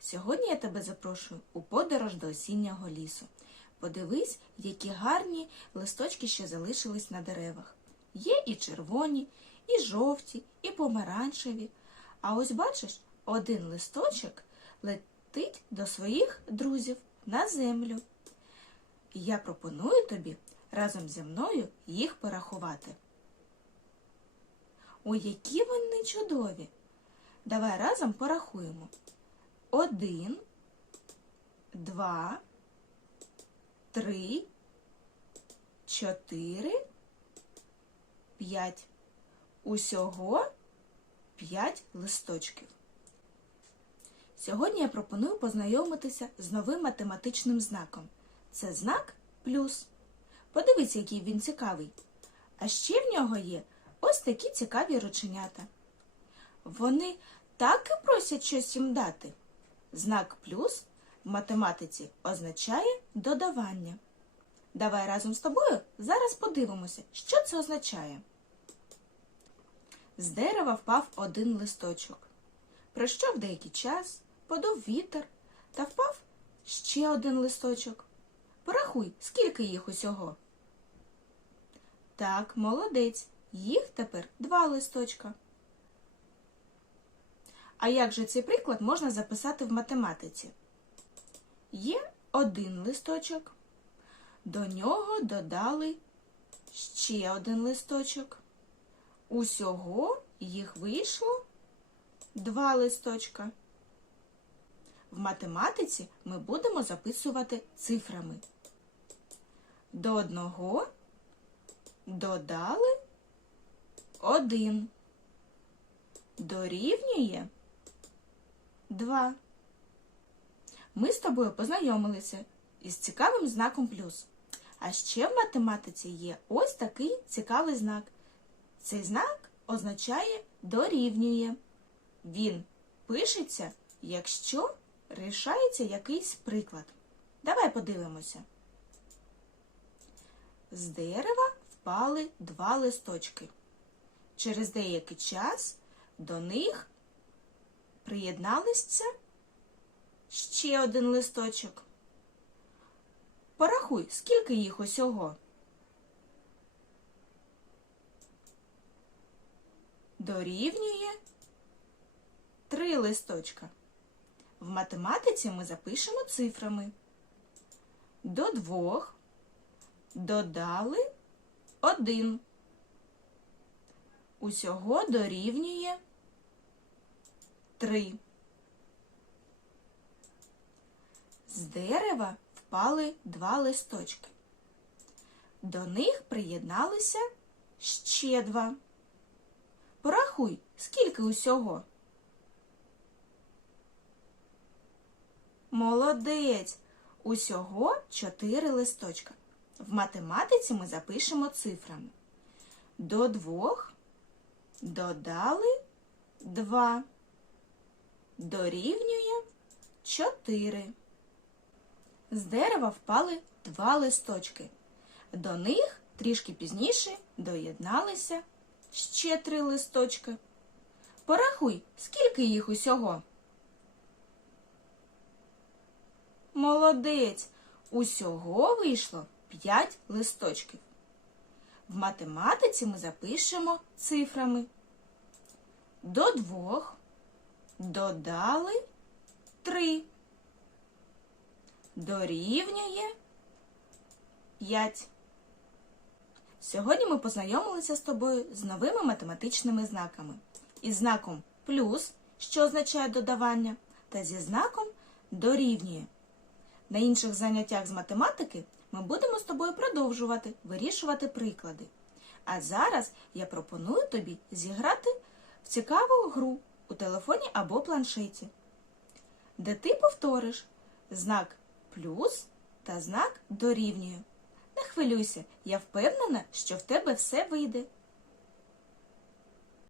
Сьогодні я тебе запрошую у подорож до осіннього лісу. Подивись, які гарні листочки ще залишились на деревах. Є і червоні, і жовті, і помаранчеві. А ось бачиш, один листочок летить до своїх друзів на землю. Я пропоную тобі разом зі мною їх порахувати. Ой, які вони чудові! Давай разом порахуємо. Один, два, три, чотири, п'ять. Усього п'ять листочків. Сьогодні я пропоную познайомитися з новим математичним знаком. Це знак плюс. Подивись, який він цікавий. А ще в нього є ось такі цікаві рученята. Вони так і просять щось їм дати. Знак плюс в математиці означає додавання. Давай разом з тобою зараз подивимося, що це означає. З дерева впав один листочок. Пройшов деякий час, подув вітер та впав ще один листочок. Порахуй, скільки їх усього. Так, молодець. Їх тепер два листочка. А як же цей приклад можна записати в математиці? Є один листочок. До нього додали ще один листочок. Усього їх вийшло два листочка. В математиці ми будемо записувати цифрами. До одного додали один. Дорівнює два. Ми з тобою познайомилися із цікавим знаком плюс. А ще в математиці є ось такий цікавий знак. Цей знак означає дорівнює. Він пишеться, якщо рішається якийсь приклад. Давай подивимося. З дерева впали два листочки. Через деякий час до них приєдналися ще один листочок. Порахуй, скільки їх усього. Дорівнює три листочка. В математиці ми запишемо цифрами. До двох додали один. Усього дорівнює три. З дерева впали два листочки. До них приєдналися ще два. Порахуй, скільки усього. Молодець! Усього чотири листочка. В математиці ми запишемо цифрами. До двох додали два. Дорівнює чотири. З дерева впали два листочки. До них трішки пізніше доєдналися ще три листочки. Порахуй, скільки їх усього. Молодець! Усього вийшло 5 листочків. В математиці ми запишемо цифрами. До двох додали 3. Дорівнює 5. Сьогодні ми познайомилися з тобою з новими математичними знаками. Із знаком плюс, що означає додавання, та зі знаком дорівнює. На інших заняттях з математики ми будемо з тобою продовжувати вирішувати приклади. А зараз я пропоную тобі зіграти в цікаву гру у телефоні або планшеті, де ти повториш знак плюс та знак дорівнює. Не хвилюйся, я впевнена, що в тебе все вийде.